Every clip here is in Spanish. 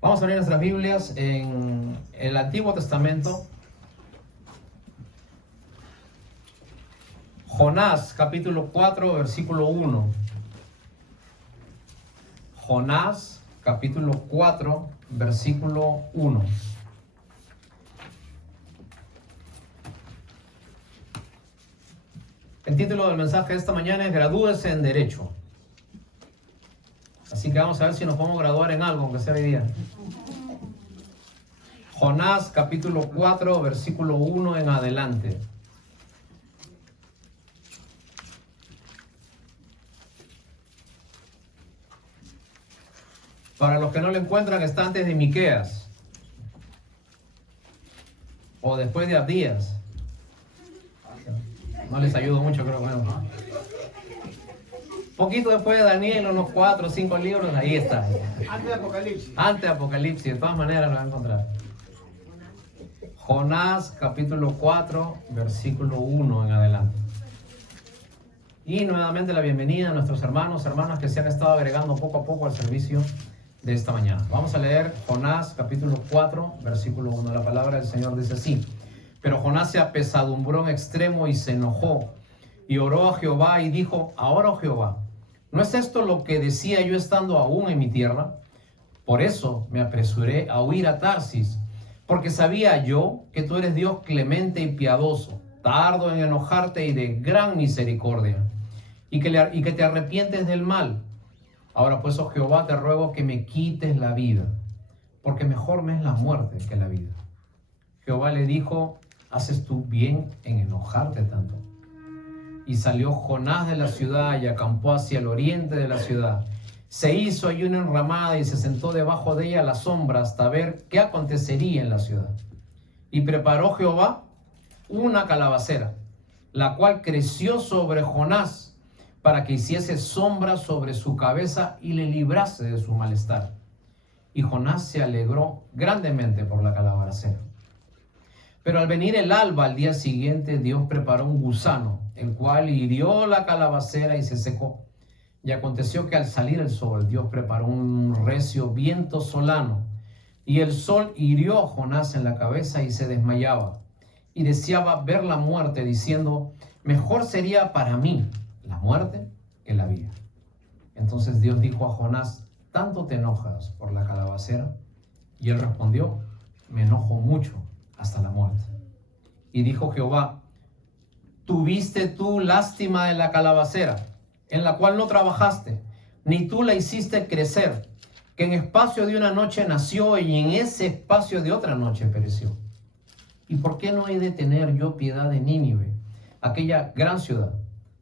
Vamos a abrir nuestras Biblias en el Antiguo Testamento. Jonás, capítulo 4, versículo 1. Jonás, capítulo 4, versículo 1. El título del mensaje de esta mañana es Gradúese en Derecho. Así que vamos a ver si nos podemos graduar en algo, aunque sea hoy día. Jonás, capítulo 4, versículo 1 en adelante. Para los que no lo encuentran, está antes de Miqueas. O después de Abdías. No les ayudo mucho, creo. Bueno. Poquito después de Daniel, unos 4 o 5 libros, ahí está. Antes de Apocalipsis. Antes de Apocalipsis, de todas maneras lo van a encontrar. Jonás, capítulo 4, versículo 1 en adelante. Y nuevamente la bienvenida a nuestros hermanos, hermanas que se han estado agregando poco a poco al servicio de esta mañana. Vamos a leer Jonás, capítulo 4, versículo 1. La palabra del Señor dice así: Pero Jonás se apesadumbró en extremo y se enojó, y oró a Jehová y dijo: Ahora, oh Jehová, ¿no es esto lo que decía yo estando aún en mi tierra? Por eso me apresuré a huir a Tarsis, porque sabía yo que tú eres Dios clemente y piadoso, tardo en enojarte y de gran misericordia, y que te arrepientes del mal. Ahora pues, oh Jehová, te ruego que me quites la vida, porque mejor me es la muerte que la vida. Jehová le dijo: ¿haces tú bien en enojarte tanto? Y salió Jonás de la ciudad y acampó hacia el oriente de la ciudad. Se hizo allí una enramada y se sentó debajo de ella a la sombra hasta ver qué acontecería en la ciudad. Y preparó Jehová una calabacera, la cual creció sobre Jonás, para que hiciese sombra sobre su cabeza y le librase de su malestar. Y Jonás se alegró grandemente por la calabacera. Pero al venir el alba al día siguiente, Dios preparó un gusano, el cual hirió la calabacera y se secó. Y aconteció que al salir el sol, Dios preparó un recio viento solano, y el sol hirió a Jonás en la cabeza y se desmayaba, y deseaba ver la muerte, diciendo: mejor sería para mí la muerte que la vida. Entonces Dios dijo a Jonás: ¿tanto te enojas por la calabacera? Y él respondió: me enojo mucho hasta la muerte. Y dijo Jehová: ¿tuviste tú lástima de la calabacera, en la cual no trabajaste, ni tú la hiciste crecer, que en espacio de una noche nació y en ese espacio de otra noche pereció? ¿Y por qué no he de tener yo piedad de Nínive, aquella gran ciudad,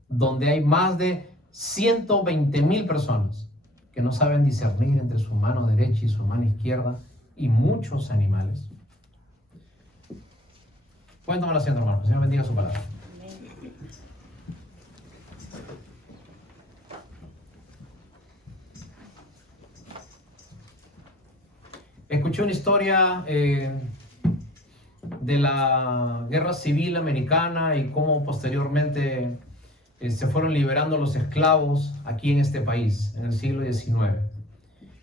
donde hay más de 120,000 personas que no saben discernir entre su mano derecha y su mano izquierda, y muchos animales? Pueden tomar asiento, hermano. El Señor bendiga su palabra. Escuché una historia de la Guerra Civil Americana y cómo posteriormente se fueron liberando los esclavos aquí en este país, en el siglo XIX.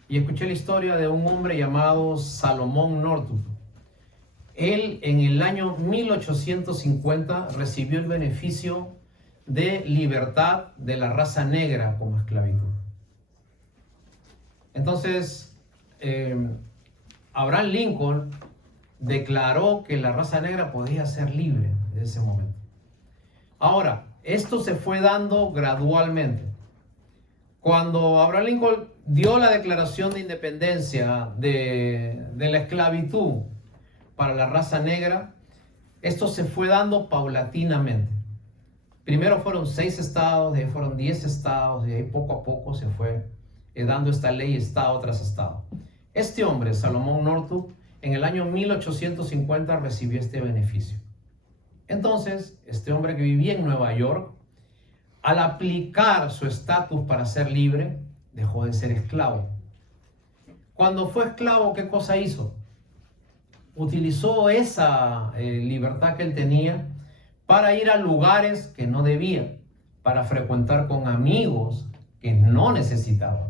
Y escuché la historia de un hombre llamado Salomón Northup. Él en el año 1850 recibió el beneficio de libertad de la raza negra como esclavitud. Entonces, Abraham Lincoln declaró que la raza negra podía ser libre desde ese momento. Ahora, esto se fue dando gradualmente. Cuando Abraham Lincoln dio la declaración de independencia de la esclavitud para la raza negra, esto se fue dando paulatinamente. Primero fueron 6 estados, de ahí fueron 10 estados, y ahí poco a poco se fue dando esta ley estado tras estado. Este hombre, Salomón Northup, en el año 1850 recibió este beneficio. Entonces, este hombre que vivía en Nueva York, al aplicar su estatus para ser libre, dejó de ser esclavo. Cuando fue esclavo, ¿qué cosa hizo? Utilizó esa libertad que él tenía para ir a lugares que no debía, para frecuentar con amigos que no necesitaba.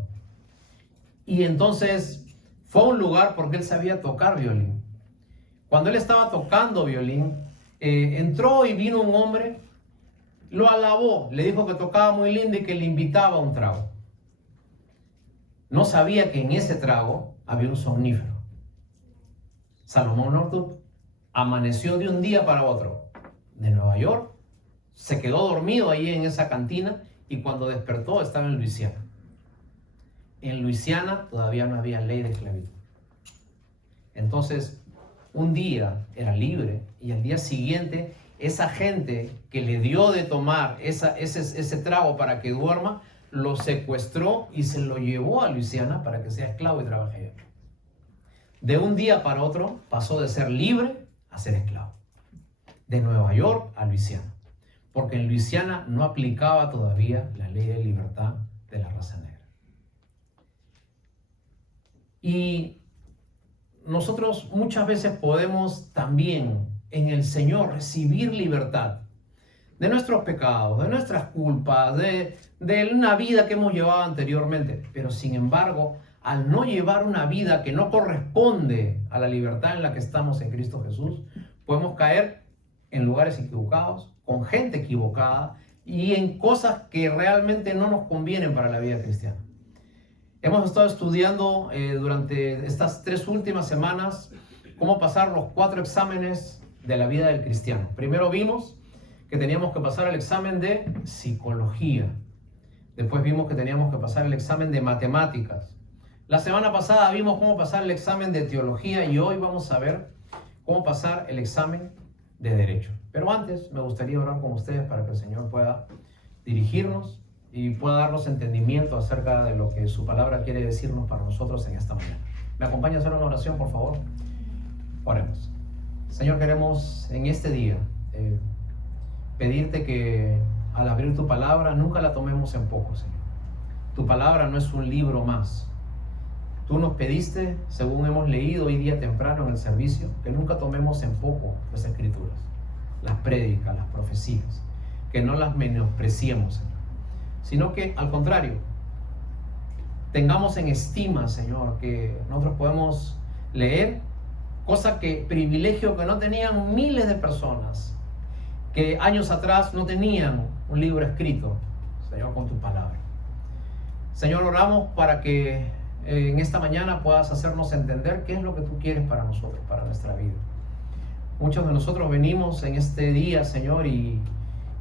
Y entonces Fue a un lugar porque él sabía tocar violín. Cuando él estaba tocando violín, entró y vino un hombre, lo alabó, le dijo que tocaba muy lindo y que le invitaba a un trago. No sabía que en ese trago había un somnífero. Salomón Northup amaneció de un día para otro de Nueva York, se quedó dormido ahí en esa cantina y cuando despertó estaba en Luisiana. En Luisiana todavía no había ley de esclavitud. Entonces, un día era libre y al día siguiente esa gente que le dio de tomar ese trago para que duerma, lo secuestró y se lo llevó a Luisiana para que sea esclavo y trabaje. De un día para otro pasó de ser libre a ser esclavo. De Nueva York a Luisiana. Porque en Luisiana no aplicaba todavía la ley de libertad de la raza negra. Y nosotros muchas veces podemos también en el Señor recibir libertad de nuestros pecados, de nuestras culpas, de una vida que hemos llevado anteriormente. Pero sin embargo, al no llevar una vida que no corresponde a la libertad en la que estamos en Cristo Jesús, podemos caer en lugares equivocados, con gente equivocada y en cosas que realmente no nos convienen para la vida cristiana. Hemos estado estudiando durante estas 3 últimas semanas cómo pasar los 4 exámenes de la vida del cristiano. Primero vimos que teníamos que pasar el examen de psicología. Después vimos que teníamos que pasar el examen de matemáticas. La semana pasada vimos cómo pasar el examen de teología y hoy vamos a ver cómo pasar el examen de derecho. Pero antes me gustaría orar con ustedes para que el Señor pueda dirigirnos y pueda darnos entendimiento acerca de lo que su palabra quiere decirnos para nosotros en esta mañana. ¿Me acompaña a hacer una oración, por favor? Oremos. Señor, queremos en este día pedirte que al abrir tu palabra nunca la tomemos en poco, Señor. Tu palabra no es un libro más. Tú nos pediste, según hemos leído hoy día temprano en el servicio, que nunca tomemos en poco las escrituras, las prédicas, las profecías, que no las menospreciemos, Señor, sino que al contrario, tengamos en estima, Señor, que nosotros podemos leer, cosa que privilegio que no tenían miles de personas, que años atrás no tenían un libro escrito, Señor, con tu palabra. Señor, oramos para que en esta mañana puedas hacernos entender qué es lo que tú quieres para nosotros, para nuestra vida. Muchos de nosotros venimos en este día, Señor, y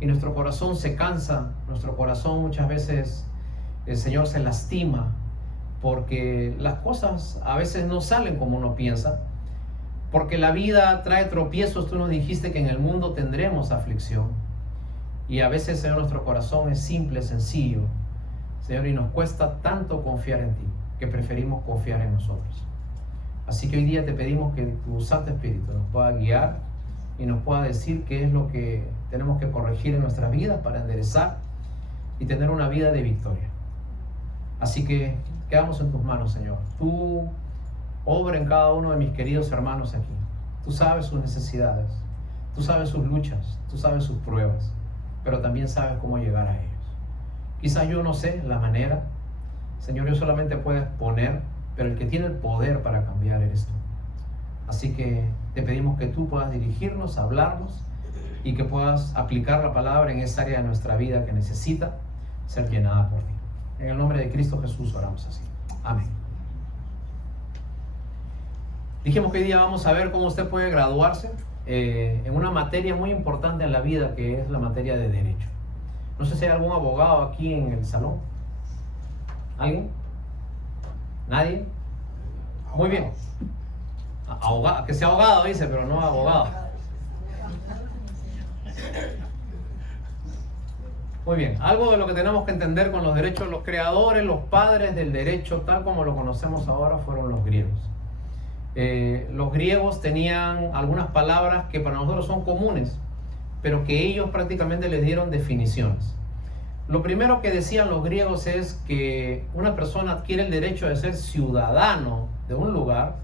nuestro corazón se cansa, nuestro corazón muchas veces, el Señor, se lastima, porque las cosas a veces no salen como uno piensa, porque la vida trae tropiezos. Tú nos dijiste que en el mundo tendremos aflicción, y a veces, Señor, nuestro corazón es simple, sencillo, Señor, y nos cuesta tanto confiar en ti, que preferimos confiar en nosotros. Así que hoy día te pedimos que tu Santo Espíritu nos pueda guiar y nos pueda decir qué es lo que tenemos que corregir en nuestras vidas para enderezar y tener una vida de victoria. Así que quedamos en tus manos, Señor. Tú obra en cada uno de mis queridos hermanos aquí. Tú sabes sus necesidades, tú sabes sus luchas, tú sabes sus pruebas, pero también sabes cómo llegar a ellos. Quizás yo no sé la manera, Señor, yo solamente puedo exponer, pero el que tiene el poder para cambiar eres tú. Así que te pedimos que tú puedas dirigirnos, hablarnos y que puedas aplicar la palabra en esa área de nuestra vida que necesita ser llenada por ti. En el nombre de Cristo Jesús oramos así. Amén. Dijimos que hoy día vamos a ver cómo usted puede graduarse en una materia muy importante en la vida, que es la materia de derecho. No sé si hay algún abogado aquí en el salón. ¿Alguien? ¿Nadie? Muy bien. Abogado, que sea abogado dice, pero no abogado. Muy bien, algo de lo que tenemos que entender con los derechos, los creadores, los padres del derecho, tal como lo conocemos ahora, fueron los griegos. Los griegos tenían algunas palabras que para nosotros son comunes, pero que ellos prácticamente les dieron definiciones. Lo primero que decían los griegos es que una persona adquiere el derecho de ser ciudadano de un lugar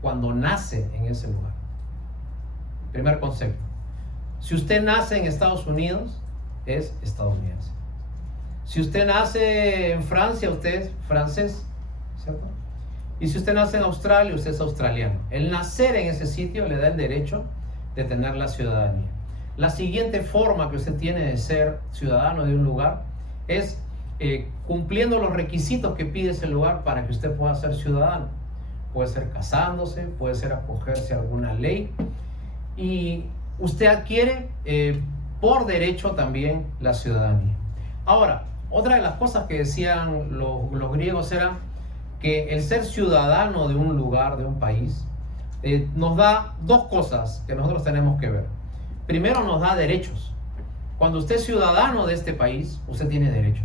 cuando nace en ese lugar. Primer concepto. Si usted nace en Estados Unidos, es estadounidense. Si usted nace en Francia, usted es francés, ¿cierto? Y si usted nace en Australia, usted es australiano. El nacer en ese sitio le da el derecho de tener la ciudadanía. La siguiente forma que usted tiene de ser ciudadano de un lugar es cumpliendo los requisitos que pide ese lugar para que usted pueda ser ciudadano. Puede ser casándose, puede ser acogerse a alguna ley. Y usted adquiere por derecho también la ciudadanía. Ahora, otra de las cosas que decían los griegos era que el ser ciudadano de un lugar, de un país, nos da dos cosas que nosotros tenemos que ver. Primero, nos da derechos. Cuando usted es ciudadano de este país, usted tiene derechos.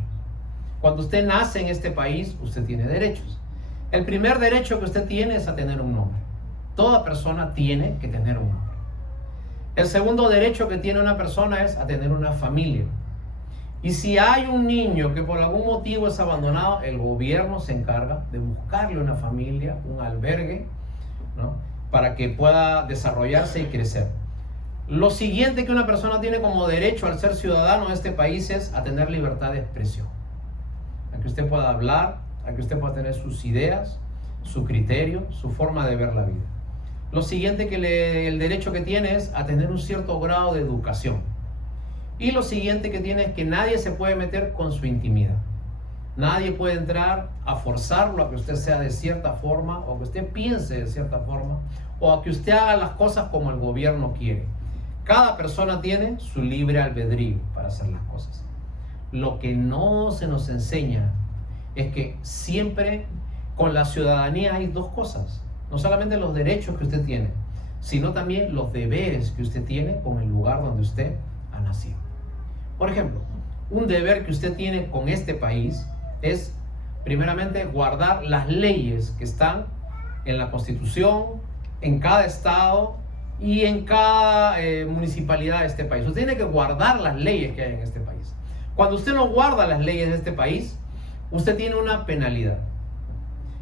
Cuando usted nace en este país, usted tiene derechos. El primer derecho que usted tiene es a tener un nombre. Toda persona tiene que tener un nombre. El segundo derecho que tiene una persona es a tener una familia. Y si hay un niño que por algún motivo es abandonado, el gobierno se encarga de buscarle una familia, un albergue, ¿no?, para que pueda desarrollarse y crecer. Lo siguiente que una persona tiene como derecho al ser ciudadano de este país es a tener libertad de expresión. A que usted pueda hablar, a que usted pueda tener sus ideas, su criterio, su forma de ver la vida. Lo siguiente que el derecho que tiene es a tener un cierto grado de educación. Y lo siguiente que tiene es que nadie se puede meter con su intimidad. Nadie puede entrar a forzarlo a que usted sea de cierta forma, o que usted piense de cierta forma, o a que usted haga las cosas como el gobierno quiere. Cada persona tiene su libre albedrío para hacer las cosas. Lo que no se nos enseña es que siempre con la ciudadanía hay dos cosas. No solamente los derechos que usted tiene, sino también los deberes que usted tiene con el lugar donde usted ha nacido. Por ejemplo, un deber que usted tiene con este país es, primeramente, guardar las leyes que están en la Constitución, en cada estado y en cada municipalidad de este país. Usted tiene que guardar las leyes que hay en este país. Cuando usted no guarda las leyes de este país, usted tiene una penalidad.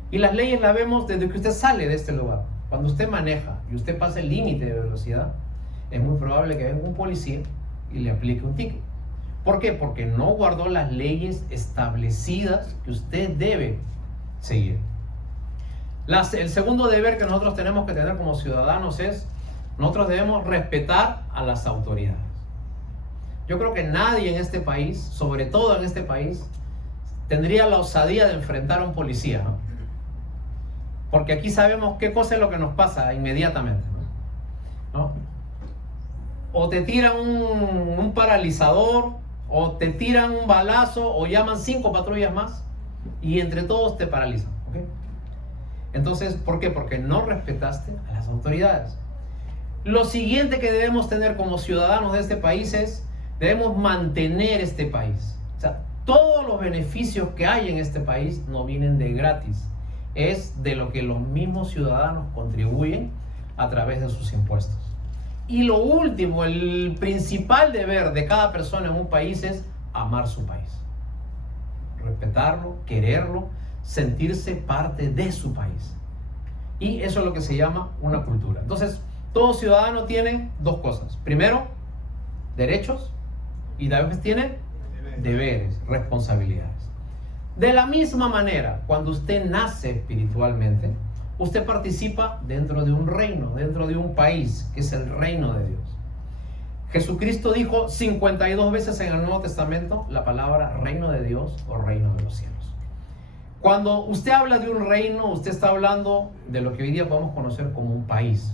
Y las leyes las vemos desde que usted sale de este lugar. Cuando usted maneja y usted pasa el límite de velocidad, es muy probable que venga un policía y le aplique un ticket. ¿Por qué? Porque no guardó las leyes establecidas que usted debe seguir. El segundo deber que nosotros tenemos que tener como ciudadanos es, nosotros debemos respetar a las autoridades. Yo creo que nadie en este país, sobre todo en este país, tendría la osadía de enfrentar a un policía, ¿no? Porque aquí sabemos qué cosa es lo que nos pasa inmediatamente, ¿no? O te tiran un paralizador, o te tiran un balazo, o llaman 5 patrullas más, y entre todos te paralizan, ¿okay? Entonces, ¿por qué? Porque no respetaste a las autoridades. Lo siguiente que debemos tener como ciudadanos de este país es, debemos mantener este país. O sea, todos los beneficios que hay en este país no vienen de gratis. Es de lo que los mismos ciudadanos contribuyen a través de sus impuestos. Y lo último, el principal deber de cada persona en un país es amar su país. Respetarlo, quererlo, sentirse parte de su país. Y eso es lo que se llama una cultura. Entonces, todo ciudadano tiene dos cosas. Primero, derechos, y después tiene deberes, responsabilidades. De la misma manera, cuando usted nace espiritualmente, usted participa dentro de un reino, dentro de un país, que es el reino de Dios. Jesucristo dijo 52 veces en el Nuevo Testamento la palabra reino de Dios o reino de los cielos. Cuando usted habla de un reino, usted está hablando de lo que hoy día podemos conocer como un país.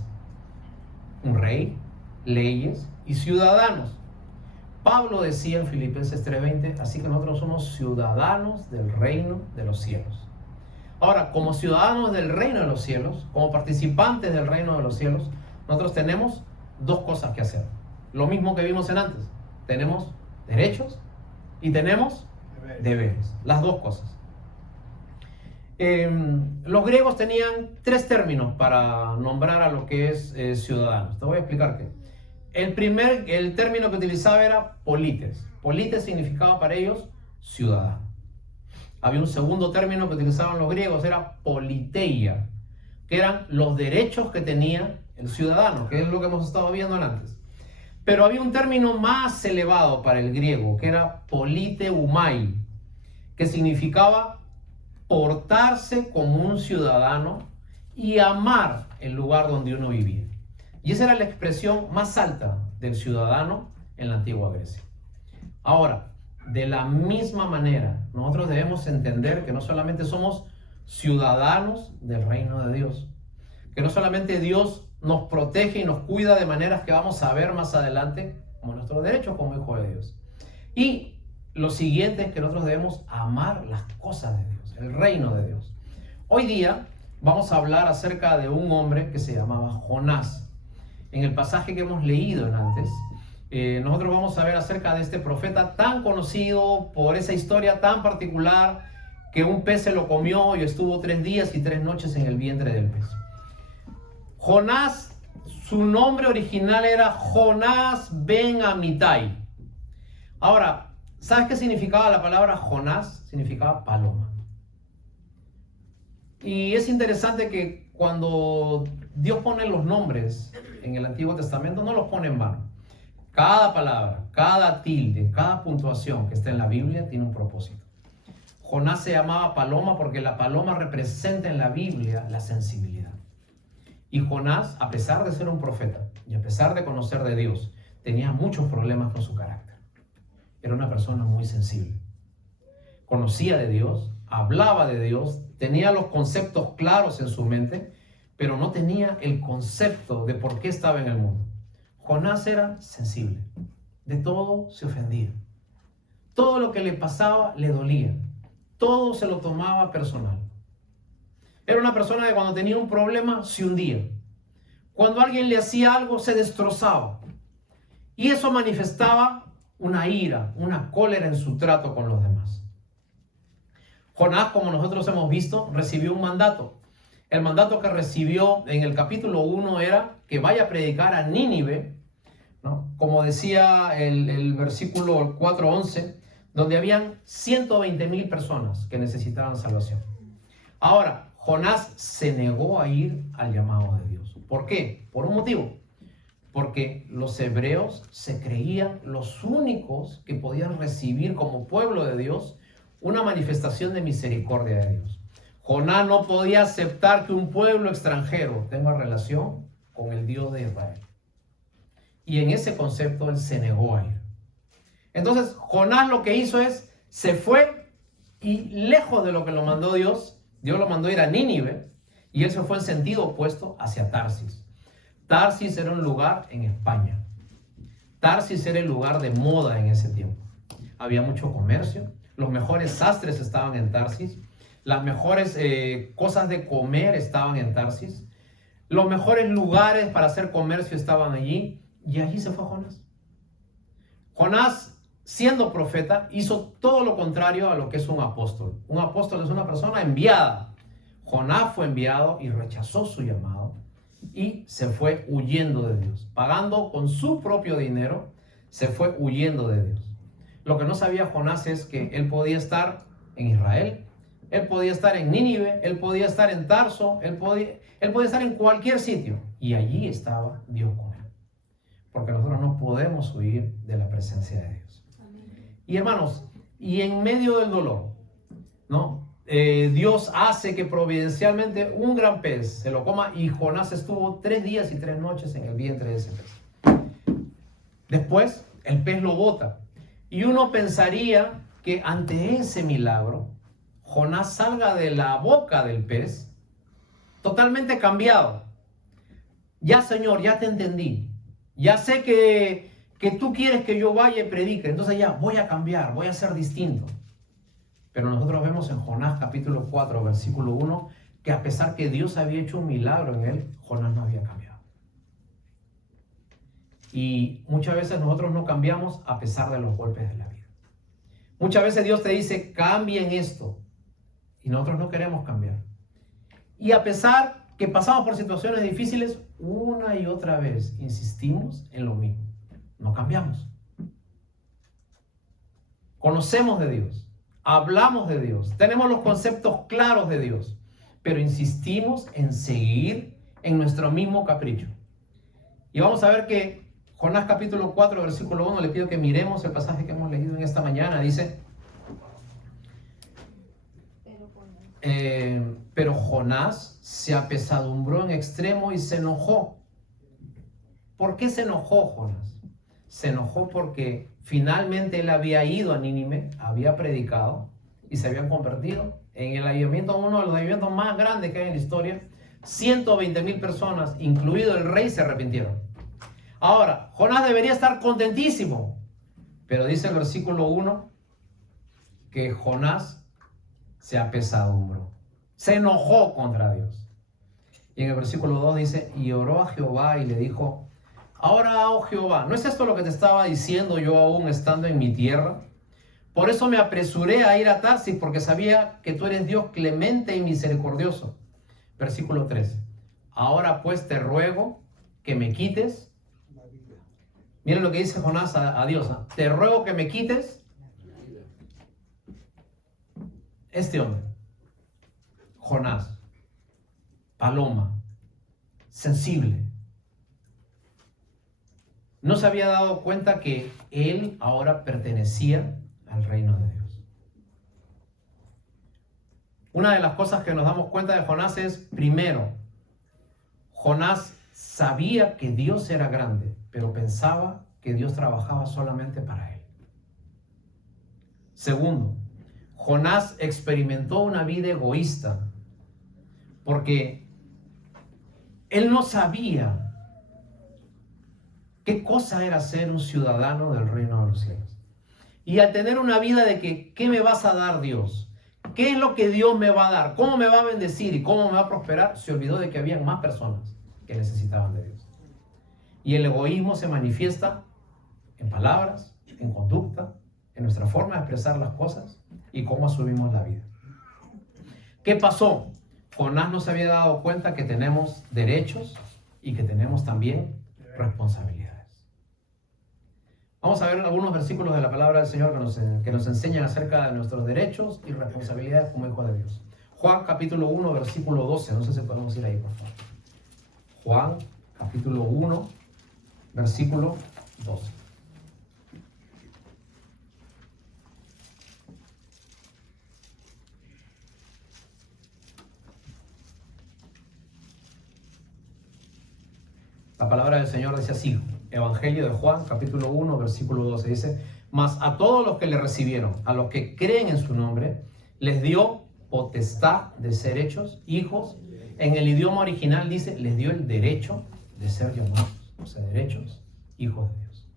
Un rey, leyes y ciudadanos. Pablo decía en Filipenses 3:20, así que nosotros somos ciudadanos del reino de los cielos. Ahora, como ciudadanos del reino de los cielos, como participantes del reino de los cielos, nosotros tenemos dos cosas que hacer. Lo mismo que vimos en antes. Tenemos derechos y tenemos deberes. Las dos cosas. Los griegos tenían 3 términos para nombrar a lo que es ciudadanos. Te voy a explicar qué. El término que utilizaba era polites. Polites significaba para ellos ciudadano. Había un segundo término que utilizaban los griegos, era politeia, que eran los derechos que tenía el ciudadano, que es lo que hemos estado viendo antes. Pero había un término más elevado para el griego, que era politeumai, que significaba portarse como un ciudadano y amar el lugar donde uno vivía. Y esa era la expresión más alta del ciudadano en la antigua Grecia. Ahora, de la misma manera, nosotros debemos entender que no solamente somos ciudadanos del reino de Dios, que no solamente Dios nos protege y nos cuida de maneras que vamos a ver más adelante, como nuestros derechos como hijos de Dios. Y lo siguiente es que nosotros debemos amar las cosas de Dios, el reino de Dios. Hoy día vamos a hablar acerca de un hombre que se llamaba Jonás. En el pasaje que hemos leído antes, nosotros vamos a ver acerca de este profeta tan conocido por esa historia tan particular que un pez se lo comió y estuvo 3 días y 3 noches en el vientre del pez. Jonás, su nombre original era Jonás ben Amittai. Ahora, ¿sabes qué significaba la palabra Jonás? Significaba paloma. Y es interesante que cuando Dios pone los nombres en el Antiguo Testamento, no los pone en vano. Cada palabra, cada tilde, cada puntuación que está en la Biblia tiene un propósito. Jonás se llamaba paloma porque la paloma representa en la Biblia la sensibilidad. Y Jonás, a pesar de ser un profeta y a pesar de conocer de Dios, tenía muchos problemas con su carácter. Era una persona muy sensible. Conocía de Dios, hablaba de Dios, tenía los conceptos claros en su mente, pero no tenía el concepto de por qué estaba en el mundo. Jonás era sensible. De todo se ofendía. Todo lo que le pasaba le dolía. Todo se lo tomaba personal. Era una persona que cuando tenía un problema se hundía. Cuando alguien le hacía algo se destrozaba. Y eso manifestaba una ira, una cólera en su trato con los demás. Jonás, como nosotros hemos visto, recibió un mandato. El mandato que recibió en el capítulo 1 era que vaya a predicar a Nínive, ¿no? Como decía el versículo 4:11, donde habían 120,000 personas que necesitaban salvación. Ahora, Jonás se negó a ir al llamado de Dios. ¿Por qué? Por un motivo. Porque los hebreos se creían los únicos que podían recibir como pueblo de Dios una manifestación de misericordia de Dios. Jonás no podía aceptar que un pueblo extranjero tenga relación con el Dios de Israel. Y en ese concepto él se negó a ir. Entonces Jonás lo que hizo es, se fue y lejos de lo que lo mandó Dios, Dios lo mandó ir a Nínive y él se fue en sentido opuesto hacia Tarsis. Tarsis era un lugar en España. Tarsis era el lugar de moda en ese tiempo. Había mucho comercio, los mejores sastres estaban en Tarsis, las mejores cosas de comer estaban en Tarsis, los mejores lugares para hacer comercio estaban allí, y allí se fue Jonás. Jonás, siendo profeta, hizo todo lo contrario a lo que es un apóstol. Un apóstol es una persona enviada. Jonás fue enviado y rechazó su llamado y se fue huyendo de Dios. Pagando con su propio dinero, se fue huyendo de Dios. Lo que no sabía Jonás es que él podía estar en Israel, él podía estar en Nínive, él podía estar en Tarso, él podía estar en cualquier sitio. Y allí estaba Dios con él. Porque nosotros no podemos huir de la presencia de Dios. Y hermanos, y en medio del dolor, ¿no? Dios hace que providencialmente un gran pez se lo coma y Jonás estuvo 3 días y 3 noches en el vientre de ese pez. Después el pez lo bota y uno pensaría que ante ese milagro Jonás salga de la boca del pez totalmente cambiado. Ya, Señor, ya te entendí. Ya sé que tú quieres que yo vaya y predique. Entonces ya voy a cambiar, voy a ser distinto. Pero nosotros vemos en Jonás capítulo 4, versículo 1, que a pesar que Dios había hecho un milagro en él, Jonás no había cambiado. Y muchas veces nosotros no cambiamos a pesar de los golpes de la vida. Muchas veces Dios te dice, cambien esto. Y nosotros no queremos cambiar. Y a pesar que pasamos por situaciones difíciles, una y otra vez insistimos en lo mismo. No cambiamos. Conocemos de Dios. Hablamos de Dios, tenemos los conceptos claros de Dios, pero insistimos en seguir en nuestro mismo capricho. Y vamos a ver que Jonás capítulo 4, versículo 1, le pido que miremos el pasaje que hemos leído en esta mañana. Dice, Pero Jonás se apesadumbró en extremo y se enojó. ¿Por qué se enojó Jonás? Se enojó porque finalmente él había ido a Nínive, había predicado y se habían convertido en el avivamiento, uno de los avivamientos más grandes que hay en la historia. 120,000 personas, incluido el rey, se arrepintieron. Ahora, Jonás debería estar contentísimo, pero dice el versículo 1 que Jonás se apesadumbró, se enojó contra Dios. Y en el versículo 2 dice, y oró a Jehová y le dijo, ahora, oh Jehová, ¿no es esto lo que te estaba diciendo yo aún estando en mi tierra? Por eso me apresuré a ir a Tarsis, porque sabía que tú eres Dios clemente y misericordioso. Versículo 3. Ahora pues te ruego que me quites. Miren lo que dice Jonás a Dios. Te ruego que me quites este hombre. Jonás. Paloma. Sensible. No se había dado cuenta que él ahora pertenecía al reino de Dios. Una de las cosas que nos damos cuenta de Jonás es, primero, Jonás sabía que Dios era grande, pero pensaba que Dios trabajaba solamente para él. Segundo, Jonás experimentó una vida egoísta, porque él no sabía qué cosa era ser un ciudadano del reino de los cielos. Y al tener una vida de que, ¿qué me vas a dar, Dios? ¿Qué es lo que Dios me va a dar? ¿Cómo me va a bendecir y cómo me va a prosperar? Se olvidó de que había más personas que necesitaban de Dios. Y el egoísmo se manifiesta en palabras, en conducta, en nuestra forma de expresar las cosas y cómo asumimos la vida. ¿Qué pasó? Jonás no se había dado cuenta que tenemos derechos y que tenemos también responsabilidades. Vamos a ver algunos versículos de la palabra del Señor que nos enseñan acerca de nuestros derechos y responsabilidades como hijos de Dios. Juan capítulo 1, versículo 12. No sé si podemos ir ahí, por favor. Juan capítulo 1, versículo 12. La palabra del Señor dice así, Evangelio de Juan, capítulo 1, versículo 12, dice, mas a todos los que le recibieron, a los que creen en su nombre, les dio potestad de ser hechos hijos. En el idioma original dice, les dio el derecho de ser llamados, o sea, derechos, hijos de Dios.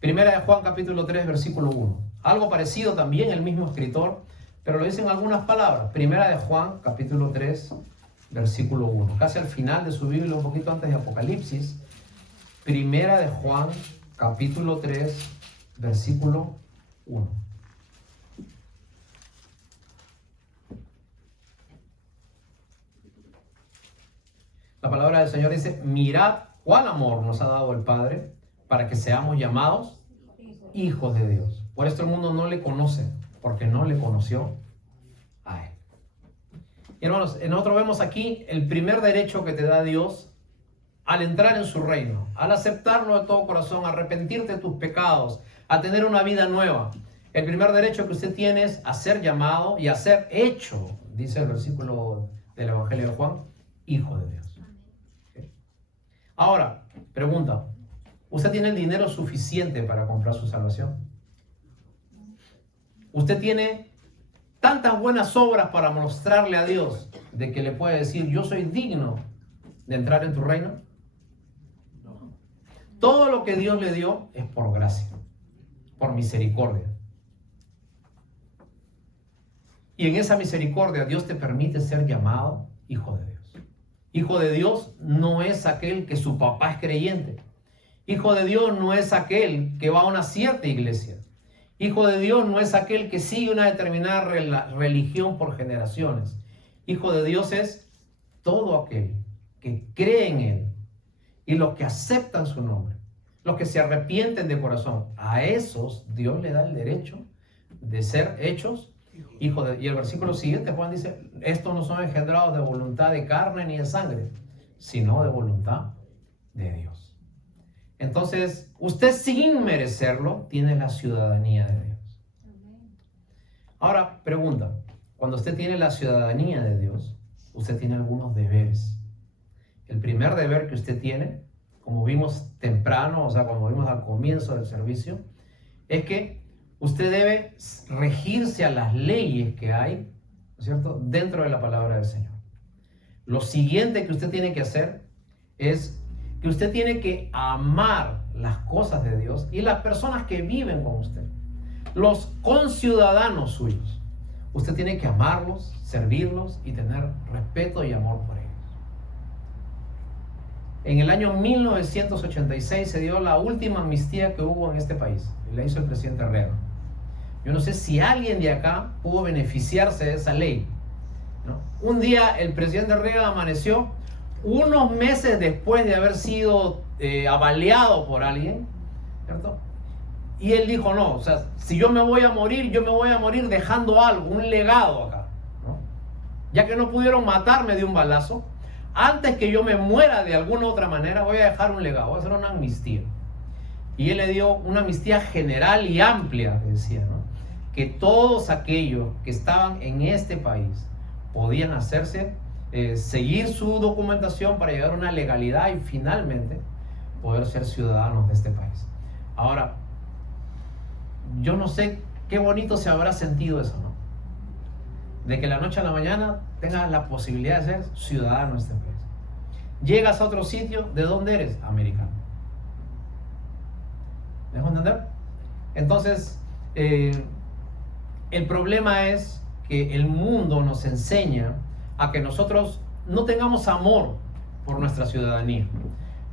Primera de Juan, capítulo 3, versículo 1. Algo parecido también el mismo escritor, pero lo dicen algunas palabras. Primera de Juan, capítulo 3, versículo 1, casi al final de su Biblia, un poquito antes de Apocalipsis. Primera de Juan, capítulo 3, versículo 1. La palabra del Señor dice, mirad cuál amor nos ha dado el Padre para que seamos llamados hijos de Dios. Por esto el mundo no le conoce, porque no le conoció a Él. Y hermanos, nosotros vemos aquí el primer derecho que te da Dios al entrar en su reino, al aceptarlo de todo corazón, a arrepentirte de tus pecados, a tener una vida nueva. El primer derecho que usted tiene es a ser llamado y a ser hecho, dice el versículo del Evangelio de Juan, hijo de Dios. Ahora, pregunta, ¿usted tiene el dinero suficiente para comprar su salvación? ¿Usted tiene tantas buenas obras para mostrarle a Dios de que le puede decir, yo soy digno de entrar en tu reino? No. Todo lo que Dios le dio es por gracia, por misericordia. Y en esa misericordia Dios te permite ser llamado hijo de Dios. Hijo de Dios no es aquel que su papá es creyente. Hijo de Dios no es aquel que va a una cierta iglesia. Hijo de Dios no es aquel que sigue una determinada religión por generaciones. Hijo de Dios es todo aquel que cree en Él y los que aceptan su nombre, los que se arrepienten de corazón. A esos Dios le da el derecho de ser hechos hijos de Dios. Y el versículo siguiente, Juan dice, estos no son engendrados de voluntad de carne ni de sangre, sino de voluntad de Dios. Entonces, usted sin merecerlo tiene la ciudadanía de Dios. Ahora, pregunta, cuando usted tiene la ciudadanía de Dios, usted tiene algunos deberes. El primer deber que usted tiene, como vimos temprano, o sea, como vimos al comienzo del servicio, es que usted debe regirse a las leyes que hay, ¿no es cierto?, dentro de la palabra del Señor. Lo siguiente que usted tiene que hacer es que usted tiene que amar las cosas de Dios y las personas que viven con usted, los conciudadanos suyos. Usted tiene que amarlos, servirlos y tener respeto y amor por ellos. En el año 1986 se dio la última amnistía que hubo en este país. Y la hizo el presidente Reagan. Yo no sé si alguien de acá pudo beneficiarse de esa ley, ¿no? Un día el presidente Reagan amaneció, unos meses después de haber sido avaliado por alguien, ¿cierto? Y él dijo, no, o sea, si yo me voy a morir, yo me voy a morir dejando algo, un legado acá, ¿no? Ya que no pudieron matarme de un balazo, antes que yo me muera de alguna otra manera, voy a dejar un legado, voy a hacer una amnistía. Y él le dio una amnistía general y amplia, decía, ¿no?, que todos aquellos que estaban en este país podían hacerse, seguir su documentación para llegar a una legalidad y finalmente poder ser ciudadanos de este país. Ahora, yo no sé qué bonito se habrá sentido eso, ¿no? De que la noche a la mañana tengas la posibilidad de ser ciudadano de este país. Llegas a otro sitio, ¿de dónde eres? Americano. ¿Me dejo entender? Entonces, el problema es que el mundo nos enseña a que nosotros no tengamos amor por nuestra ciudadanía.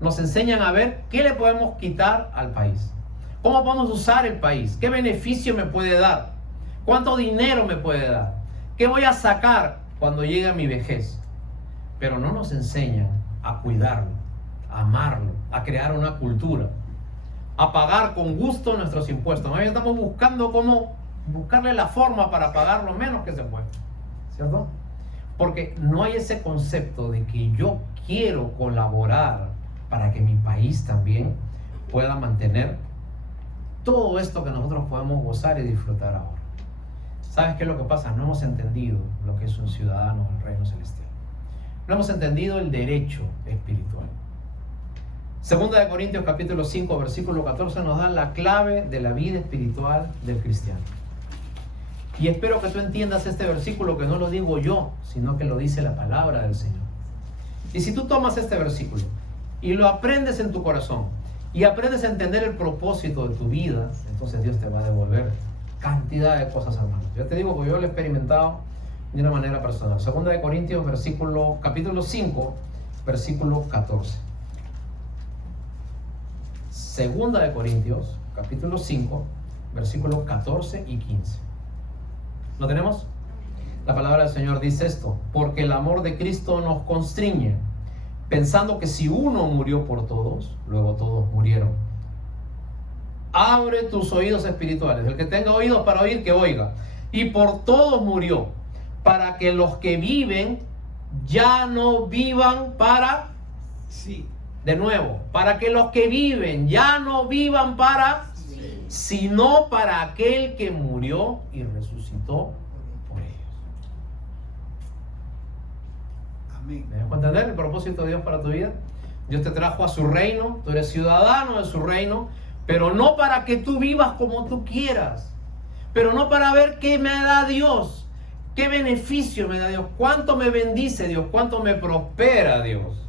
Nos enseñan a ver qué le podemos quitar al país. ¿Cómo podemos usar el país? ¿Qué beneficio me puede dar? ¿Cuánto dinero me puede dar? ¿Qué voy a sacar cuando llegue a mi vejez? Pero no nos enseñan a cuidarlo, a amarlo, a crear una cultura, a pagar con gusto nuestros impuestos. Más bien estamos buscando cómo buscarle la forma para pagar lo menos que se puede, ¿cierto? Porque no hay ese concepto de que yo quiero colaborar para que mi país también pueda mantener todo esto que nosotros podemos gozar y disfrutar ahora. ¿Sabes qué es lo que pasa? No hemos entendido lo que es un ciudadano del reino celestial. No hemos entendido el derecho espiritual. Segunda de Corintios capítulo 5 versículo 14 nos da la clave de la vida espiritual del cristiano. Y espero que tú entiendas este versículo, que no lo digo yo, sino que lo dice la palabra del Señor. Y si tú tomas este versículo y lo aprendes en tu corazón y aprendes a entender el propósito de tu vida, entonces Dios te va a devolver cantidad de cosas, hermanos. Yo te digo que yo lo he experimentado de una manera personal. Segunda de Corintios capítulo 5 versículo 14. Segunda de Corintios capítulo 5 versículos 14 y 15. ¿Lo tenemos? La palabra del Señor dice esto: porque el amor de Cristo nos constriñe, pensando que si uno murió por todos, luego todos murieron. Abre tus oídos espirituales. El que tenga oídos para oír, que oiga. Y por todos murió, para que los que viven ya no vivan para sí. De nuevo, para que los que viven ya no vivan para sí, sino para aquel que murió y resucitó por ellos. Amén. ¿Me dejo entender el propósito de Dios para tu vida? Dios te trajo a su reino, tú eres ciudadano de su reino, pero no para que tú vivas como tú quieras, pero no para ver qué me da Dios, qué beneficio me da Dios, cuánto me bendice Dios, cuánto me prospera Dios,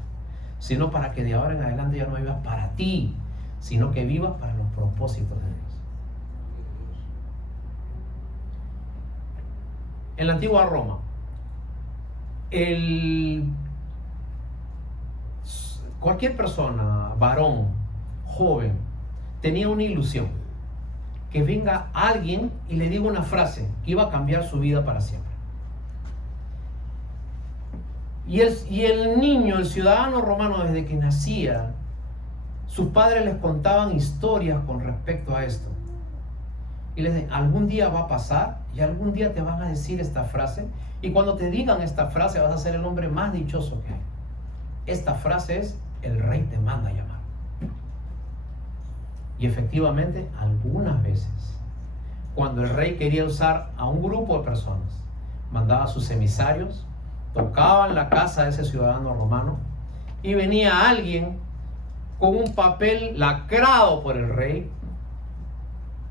sino para que de ahora en adelante ya no vivas para ti, sino que vivas para los propósitos de Dios. En la antigua Roma, cualquier persona, varón, joven, tenía una ilusión: que venga alguien y le diga una frase que iba a cambiar su vida para siempre. Y el niño, el ciudadano romano, desde que nacía, sus padres les contaban historias con respecto a esto. Y les decían: algún día va a pasar y algún día te van a decir esta frase, y cuando te digan esta frase vas a ser el hombre más dichoso que hay. Esta frase es: el rey te manda a llamar. Y efectivamente, algunas veces, cuando el rey quería usar a un grupo de personas mandaba a sus emisarios, tocaban la casa de ese ciudadano romano y venía alguien con un papel lacrado por el rey,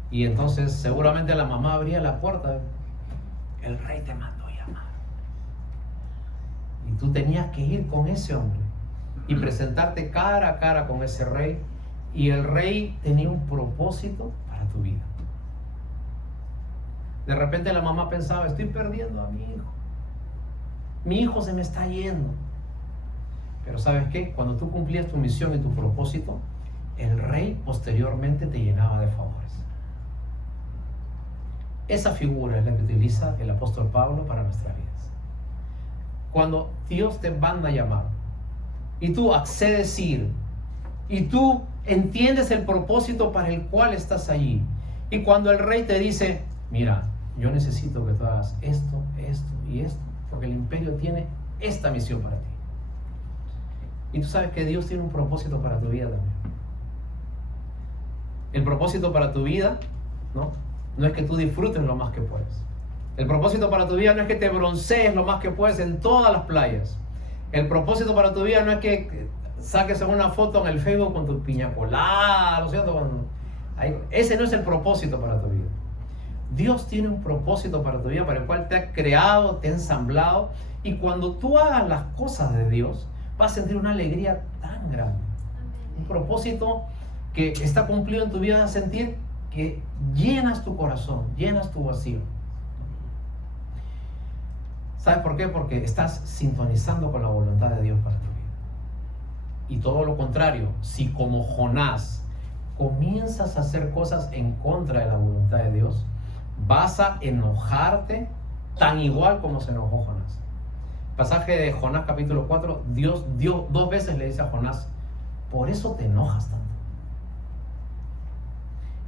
y entonces seguramente la mamá abría la puerta. El rey te mandó llamar. Y tú tenías que ir con ese hombre y presentarte cara a cara con ese rey, y el rey tenía un propósito para tu vida. De repente la mamá pensaba, estoy perdiendo a mi hijo se me está yendo. Pero ¿sabes qué? Cuando tú cumplías tu misión y tu propósito, el rey posteriormente te llenaba de favores. Esa figura es la que utiliza el apóstol Pablo para nuestras vidas. Cuando Dios te manda a llamar y tú accedes a ir, y tú entiendes el propósito para el cual estás allí, y cuando el rey te dice, mira, yo necesito que tú hagas esto, esto y esto, porque el imperio tiene esta misión para ti. Y tú sabes que Dios tiene un propósito para tu vida también. El propósito para tu vida, no es que tú disfrutes lo más que puedes. El propósito para tu vida no es que te broncees lo más que puedes en todas las playas. El propósito para tu vida no es que saques una foto en el Facebook con tu piña colada, ¿no es cierto? Ese no es el propósito para tu vida. Dios tiene un propósito para tu vida, para el cual te ha creado, te ha ensamblado, y cuando tú hagas las cosas de Dios, vas a sentir una alegría tan grande. Un propósito que está cumplido en tu vida, vas a sentir que llenas tu corazón, llenas tu vacío. ¿Sabes por qué? Porque estás sintonizando con la voluntad de Dios para tu vida. Y todo lo contrario, si como Jonás comienzas a hacer cosas en contra de la voluntad de Dios, vas a enojarte tan igual como se enojó Jonás. Pasaje de Jonás capítulo 4, Dios 2 veces le dice a Jonás, por eso te enojas tanto.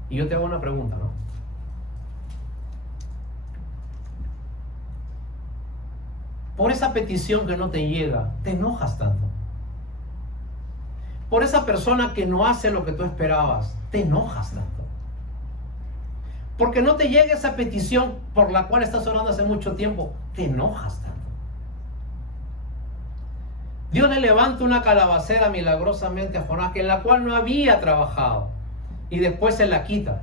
Y yo te hago una pregunta, ¿no? Por esa petición que no te llega, te enojas tanto. Por esa persona que no hace lo que tú esperabas, te enojas tanto. Porque no te llega esa petición por la cual estás orando hace mucho tiempo, te enojas tanto. Dios le levanta una calabacera milagrosamente a Jonás, en la cual no había trabajado, y después se la quita.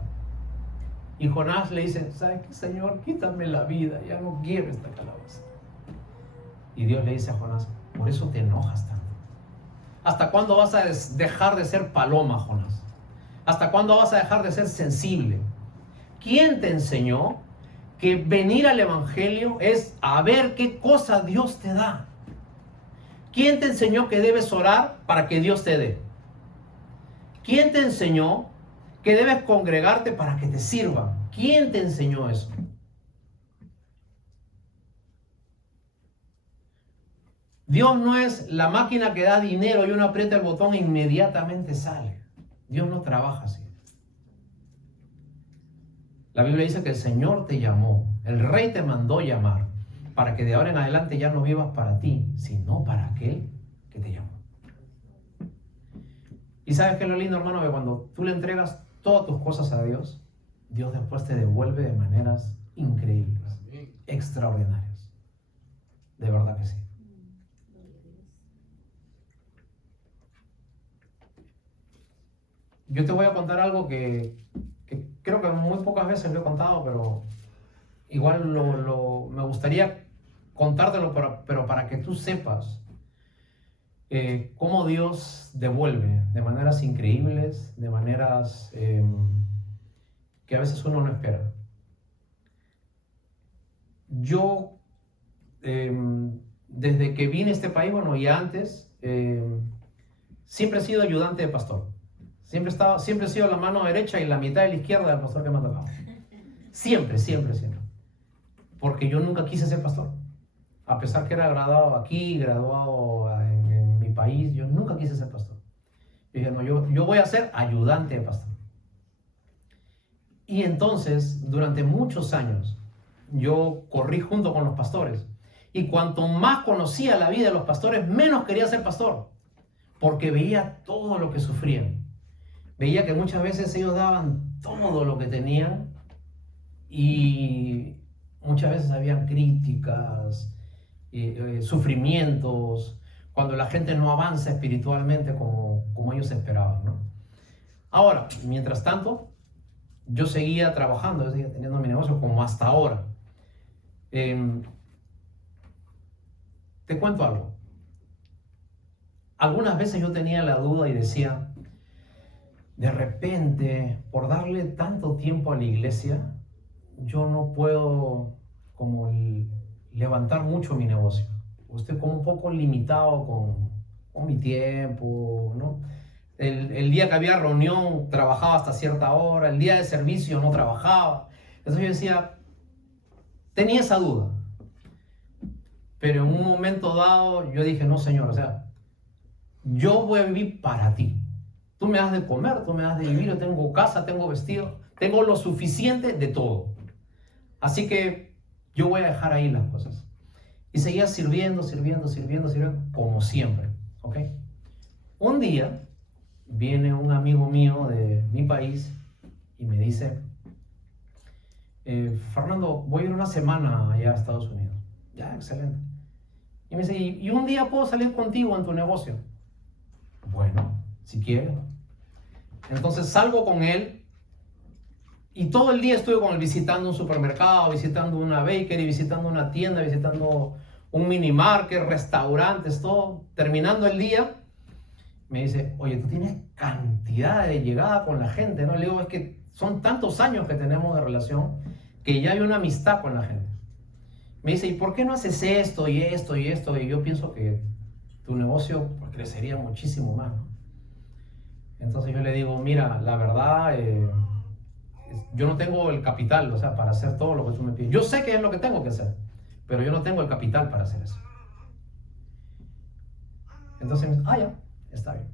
Y Jonás le dice, ¿sabes qué, Señor? Quítame la vida, ya no quiero esta calabacera. Y Dios le dice a Jonás, por eso te enojas tanto. ¿Hasta cuándo vas a dejar de ser paloma, Jonás? ¿Hasta cuándo vas a dejar de ser sensible? ¿Quién te enseñó que venir al Evangelio es a ver qué cosa Dios te da? ¿Quién te enseñó que debes orar para que Dios te dé? ¿Quién te enseñó que debes congregarte para que te sirvan? ¿Quién te enseñó eso? Dios no es la máquina que da dinero y uno aprieta el botón e inmediatamente sale. Dios no trabaja así. La Biblia dice que el Señor te llamó, el Rey te mandó llamar, para que de ahora en adelante ya no vivas para ti, sino para aquel que te llamó. Y sabes qué es lo lindo, hermano, que cuando tú le entregas todas tus cosas a Dios, Dios después te devuelve de maneras increíbles, extraordinarias. De verdad que sí. Yo te voy a contar algo que creo que muy pocas veces lo he contado, pero igual me gustaría contártelo, pero para que tú sepas cómo Dios devuelve de maneras increíbles, de maneras que a veces uno no espera. Yo, desde que vine a este país, bueno, y antes, siempre he sido ayudante de pastor. Siempre he sido la mano derecha y la mitad de la izquierda del pastor que me ha tocado. Siempre. Porque yo nunca quise ser pastor. A pesar que era graduado aquí, graduado en mi país, yo nunca quise ser pastor. Yo dije, no, yo voy a ser ayudante de pastor. Y entonces, durante muchos años, yo corrí junto con los pastores. Y cuanto más conocía la vida de los pastores, menos quería ser pastor. Porque veía todo lo que sufrían. Veía que muchas veces ellos daban todo lo que tenían y muchas veces habían críticas, sufrimientos, cuando la gente no avanza espiritualmente como ellos esperaban, ¿no? Ahora, mientras tanto, yo seguía trabajando, yo seguía teniendo mi negocio como hasta ahora. Te cuento algo. Algunas veces yo tenía la duda y decía, de repente, por darle tanto tiempo a la iglesia, yo no puedo como levantar mucho mi negocio. Estoy como un poco limitado con mi tiempo, ¿no? El día que había reunión trabajaba hasta cierta hora, el día de servicio no trabajaba. Entonces yo decía, tenía esa duda. Pero en un momento dado yo dije, no, Señor, o sea, yo voy a vivir para ti. Tú me das de comer, tú me das de vivir, yo tengo casa, tengo vestido, tengo lo suficiente de todo. Así que yo voy a dejar ahí las cosas. Y seguía sirviendo, como siempre, ¿ok? Un día viene un amigo mío de mi país y me dice, Fernando, voy a ir una semana allá a Estados Unidos. Ya, excelente. Y me dice, ¿y un día puedo salir contigo en tu negocio? Bueno, si quieres. Entonces salgo con él y todo el día estuve con él visitando un supermercado, visitando una bakery, visitando una tienda, visitando un mini market, restaurantes, todo. Terminando el día, me dice, oye, tú tienes cantidad de llegada con la gente, ¿no? Le digo, es que son tantos años que tenemos de relación que ya hay una amistad con la gente. Me dice, ¿y por qué no haces esto y esto y esto? Y yo pienso que tu negocio crecería muchísimo más, ¿no? Entonces yo le digo, mira, la verdad, yo no tengo el capital, o sea, para hacer todo lo que tú me pides. Yo sé que es lo que tengo que hacer, pero yo no tengo el capital para hacer eso. Entonces, ya, está bien.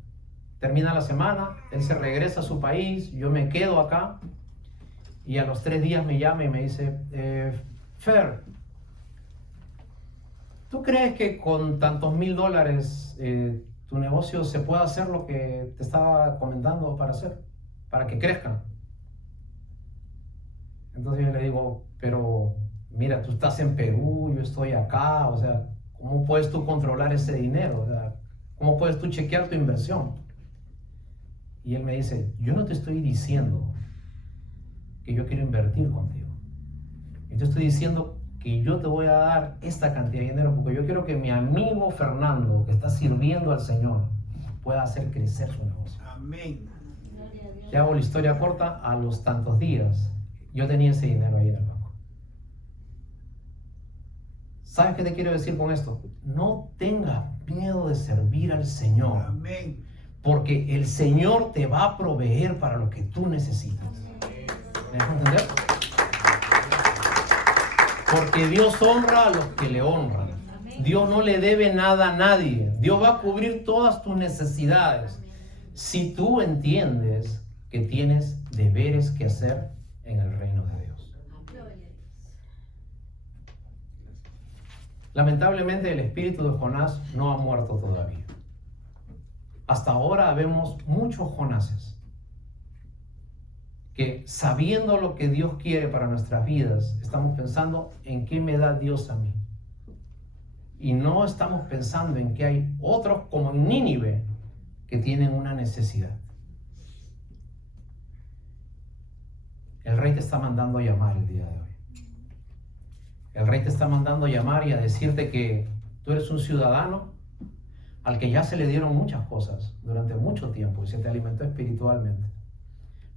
Termina la semana, él se regresa a su país, yo me quedo acá y a los 3 días me llama y me dice, Fer, ¿tú crees que con tantos $1000 tu negocio se puede hacer lo que te estaba comentando para hacer, para que crezcan? Entonces yo le digo, pero mira, tú estás en Perú, yo estoy acá, o sea, ¿cómo puedes tú controlar ese dinero? O sea, ¿cómo puedes tú chequear tu inversión? Y él me dice, yo no te estoy diciendo que yo quiero invertir contigo. Yo te estoy diciendo que yo te voy a dar esta cantidad de dinero porque yo quiero que mi amigo Fernando, que está sirviendo al Señor, pueda hacer crecer su negocio. Amén. Te hago la historia corta, a los tantos días yo tenía ese dinero ahí en el banco. ¿Sabes qué te quiero decir con esto? No tengas miedo de servir al Señor. Amén. Porque el Señor te va a proveer para lo que tú necesitas. ¿Me dejas entender? Porque Dios honra a los que le honran. Dios no le debe nada a nadie. Dios va a cubrir todas tus necesidades. Si tú entiendes que tienes deberes que hacer en el reino de Dios. Lamentablemente el espíritu de Jonás no ha muerto todavía. Hasta ahora vemos muchos Jonases que, sabiendo lo que Dios quiere para nuestras vidas, estamos pensando en qué me da Dios a mí. Y no estamos pensando en que hay otros como en Nínive que tienen una necesidad. El rey te está mandando a llamar el día de hoy. El rey te está mandando a llamar y a decirte que tú eres un ciudadano al que ya se le dieron muchas cosas durante mucho tiempo y se te alimentó espiritualmente.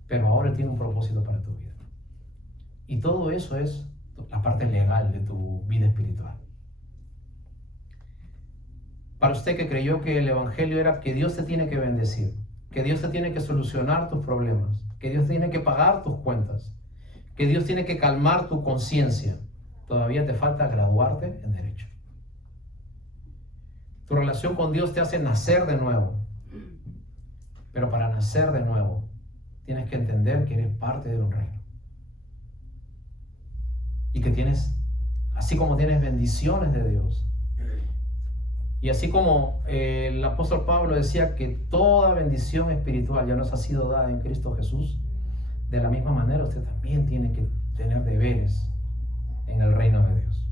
Pero ahora tiene un propósito para tu vida. Y todo eso es la parte legal de tu vida espiritual. Para usted que creyó que el evangelio era que Dios te tiene que bendecir, que Dios te tiene que solucionar tus problemas, que Dios tiene que pagar tus cuentas, que Dios tiene que calmar tu conciencia, todavía te falta graduarte en derecho. Tu relación con Dios te hace nacer de nuevo. Pero para nacer de nuevo, tienes que entender que eres parte de un reino. Y que tienes, así como tienes bendiciones de Dios, y así como el apóstol Pablo decía que toda bendición espiritual ya nos ha sido dada en Cristo Jesús, de la misma manera usted también tiene que tener deberes en el reino de Dios.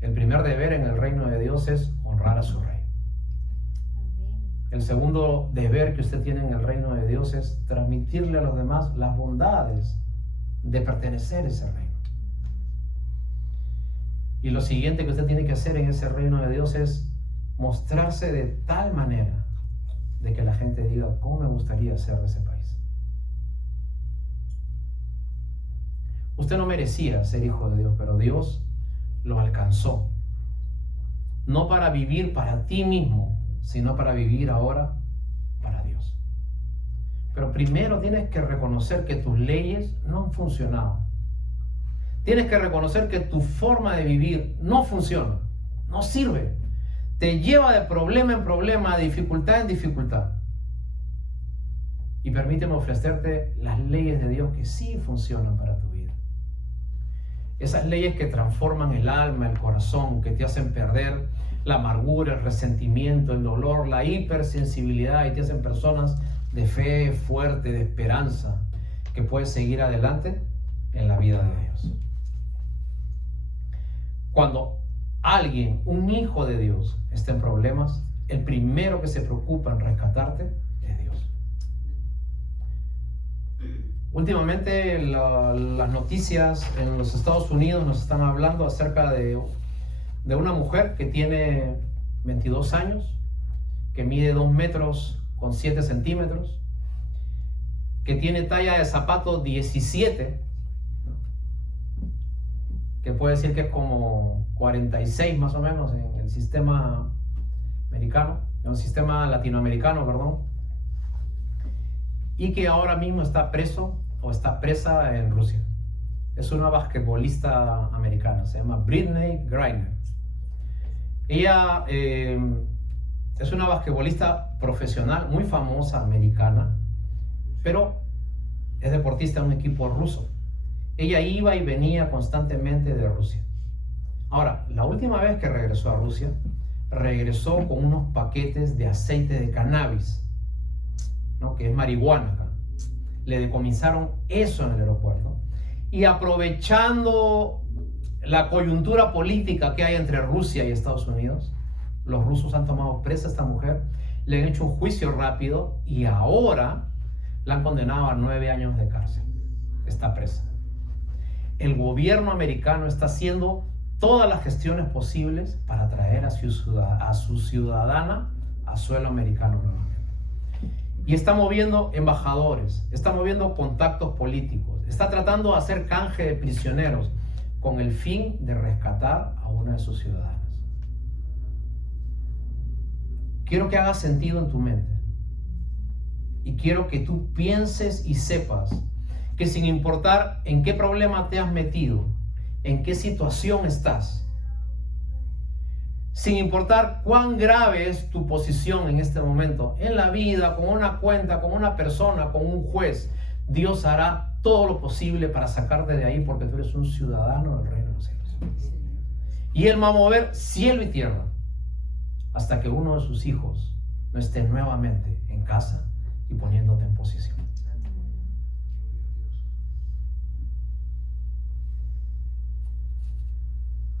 El primer deber en el reino de Dios es honrar a su rey. El segundo deber que usted tiene en el reino de Dios es transmitirle a los demás las bondades de pertenecer a ese reino. Y lo siguiente que usted tiene que hacer en ese reino de Dios es mostrarse de tal manera de que la gente diga, ¿cómo me gustaría ser de ese país? Usted no merecía ser hijo de Dios, pero Dios lo alcanzó. No para vivir para ti mismo, sino para vivir ahora para Dios. Pero primero tienes que reconocer que tus leyes no han funcionado. Tienes que reconocer que tu forma de vivir no funciona, no sirve. Te lleva de problema en problema, de dificultad en dificultad. Y permíteme ofrecerte las leyes de Dios que sí funcionan para tu vida. Esas leyes que transforman el alma, el corazón, que te hacen perder la amargura, el resentimiento, el dolor, la hipersensibilidad y te hacen personas de fe fuerte, de esperanza, que puedes seguir adelante en la vida de Dios. Cuando alguien, un hijo de Dios, está en problemas, el primero que se preocupa en rescatarte es Dios. Últimamente las noticias en los Estados Unidos nos están hablando acerca de una mujer que tiene 22 años, que mide 2 metros con 7 centímetros, que tiene talla de zapato 17, que puede decir que es como 46 más o menos en el sistema americano, en el sistema latinoamericano, perdón, y que ahora mismo está preso o está presa en Rusia. Es una basquetbolista americana, se llama Brittney Griner. Ella es una basquetbolista profesional muy famosa americana, pero es deportista de un equipo ruso. Ella iba y venía constantemente de Rusia. Ahora, la última vez que regresó a Rusia, regresó con unos paquetes de aceite de cannabis, ¿no? Que es marihuana acá. Le decomisaron eso en el aeropuerto. Y aprovechando la coyuntura política que hay entre Rusia y Estados Unidos, los rusos han tomado presa a esta mujer, le han hecho un juicio rápido y ahora la han condenado a 9 años de cárcel. Está presa. El gobierno americano está haciendo todas las gestiones posibles para traer a su ciudadana a suelo americano nuevamente. Y está moviendo embajadores, está moviendo contactos políticos, está tratando de hacer canje de prisioneros con el fin de rescatar a una de sus ciudadanas. Quiero que haga sentido en tu mente y quiero que tú pienses y sepas que sin importar en qué problema te has metido, en qué situación estás, sin importar cuán grave es tu posición en este momento, en la vida, con una cuenta, con una persona, con un juez, Dios hará todo lo posible para sacarte de ahí porque tú eres un ciudadano del reino de los cielos. Y Él va a mover cielo y tierra hasta que uno de sus hijos no esté nuevamente en casa y poniéndote en posición.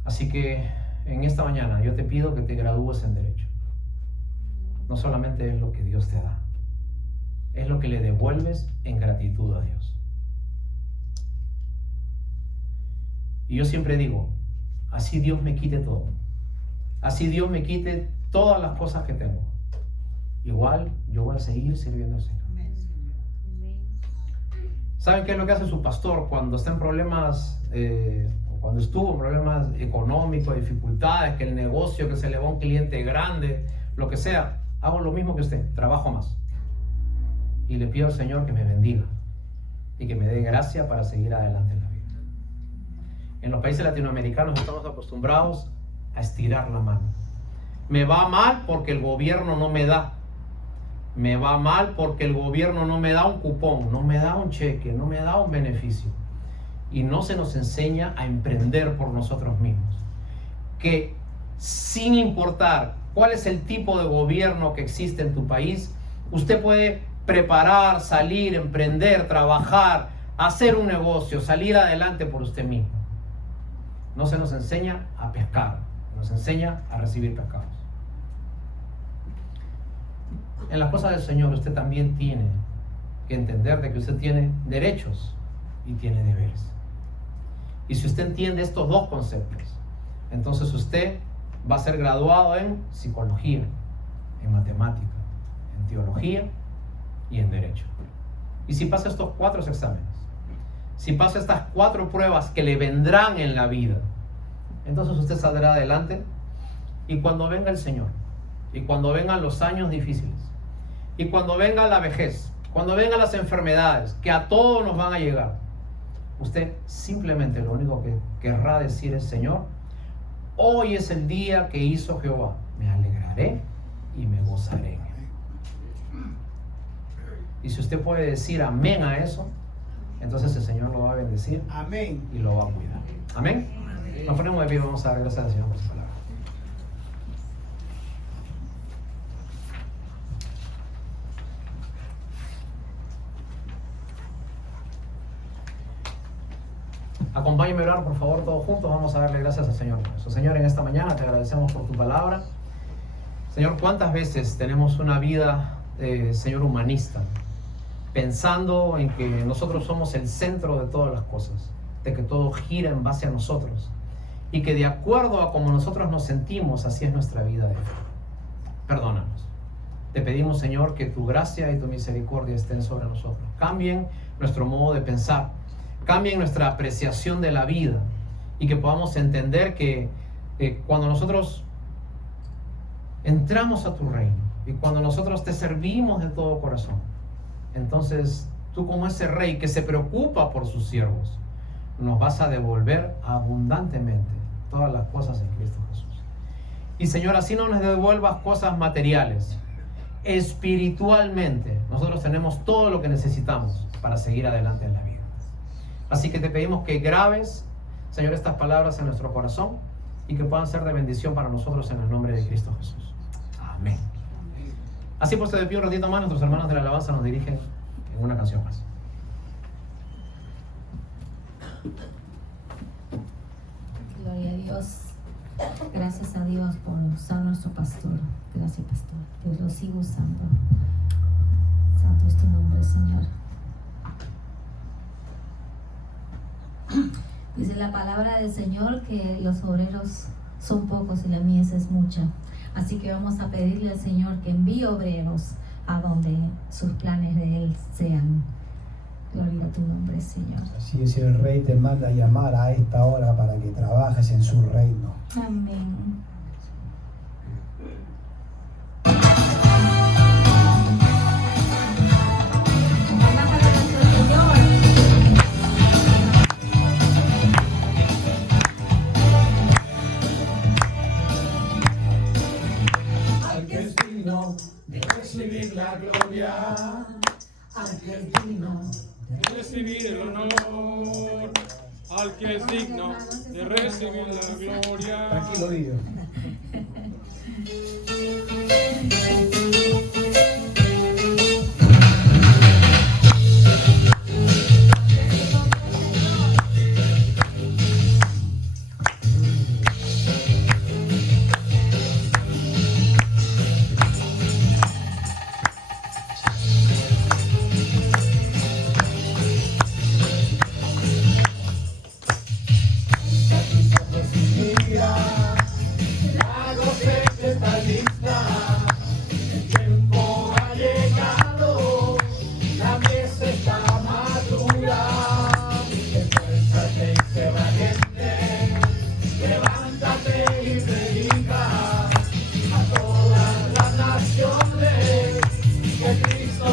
Así que en esta mañana yo te pido que te gradúes en Derecho. No solamente es lo que Dios te da, es lo que le devuelves en gratitud a Dios. Y yo siempre digo, así Dios me quite todo, así Dios me quite todas las cosas que tengo, igual yo voy a seguir sirviendo al Señor. ¿Saben qué es lo que hace su pastor cuando está en problemas, cuando estuvo en problemas económicos, dificultades, que el negocio, que se le va un cliente grande, lo que sea? Hago lo mismo que usted, trabajo más. Y le pido al Señor que me bendiga y que me dé gracia para seguir adelante en la vida. En los países latinoamericanos estamos acostumbrados a estirar la mano. Me va mal porque el gobierno no me da. Me va mal porque el gobierno no me da un cupón, no me da un cheque, no me da un beneficio. Y no se nos enseña a emprender por nosotros mismos. Que sin importar cuál es el tipo de gobierno que existe en tu país, usted puede preparar, salir, emprender, trabajar, hacer un negocio, salir adelante por usted mismo. No se nos enseña a pescar, nos enseña a recibir pescados. En las cosas del Señor usted también tiene que entender de que usted tiene derechos y tiene deberes. Y si usted entiende estos dos conceptos, entonces usted va a ser graduado en psicología, en matemática, en teología y en derecho. Y si pasa estos 4 exámenes, si pasa estas 4 pruebas que le vendrán en la vida, entonces usted saldrá adelante. Y cuando venga el Señor, y cuando vengan los años difíciles, y cuando venga la vejez, cuando vengan las enfermedades, que a todos nos van a llegar, usted simplemente lo único que querrá decir es: Señor, hoy es el día que hizo Jehová, me alegraré y me gozaré en él. Y si usted puede decir amén a eso, entonces el Señor lo va a bendecir, amén, y lo va a cuidar. Amén. Nos ponemos de pie y vamos a dar gracias al Señor por su palabra. Acompáñenme a orar, por favor, todos juntos. Vamos a darle gracias al Señor. Señor, en esta mañana te agradecemos por tu palabra. Señor, ¿cuántas veces tenemos una vida, Señor, humanista, pensando en que nosotros somos el centro de todas las cosas, de que todo gira en base a nosotros, y que de acuerdo a cómo nosotros nos sentimos, así es nuestra vida de fe? Perdónanos. Te pedimos, Señor, que tu gracia y tu misericordia estén sobre nosotros. Cambien nuestro modo de pensar, cambien nuestra apreciación de la vida, y que podamos entender que cuando nosotros entramos a tu reino y cuando nosotros te servimos de todo corazón, entonces tú, como ese rey que se preocupa por sus siervos, nos vas a devolver abundantemente todas las cosas en Cristo Jesús. Y Señor, así no nos devuelvas cosas materiales, espiritualmente nosotros tenemos todo lo que necesitamos para seguir adelante en la vida. Así que te pedimos que grabes, Señor, estas palabras en nuestro corazón y que puedan ser de bendición para nosotros en el nombre de Cristo Jesús. Amén. Así pues, te pido un ratito más. Nuestros hermanos de la alabanza nos dirigen en una canción más. Gloria a Dios. Gracias a Dios por usar nuestro pastor. Gracias, pastor. Dios lo sigue usando. Santo es tu nombre, Señor. Dice la palabra del Señor que los obreros son pocos y la mies es mucha. Así que vamos a pedirle al Señor que envíe obreros a donde sus planes de Él sean. Gloria a tu nombre, Señor. Así es, el Rey te manda a llamar a esta hora para que trabajes en su reino. Amén. Recibir la gloria, al que es digno de recibir el honor, al que es digno de recibir la gloria. Tranquilo, Dios. Que Cristo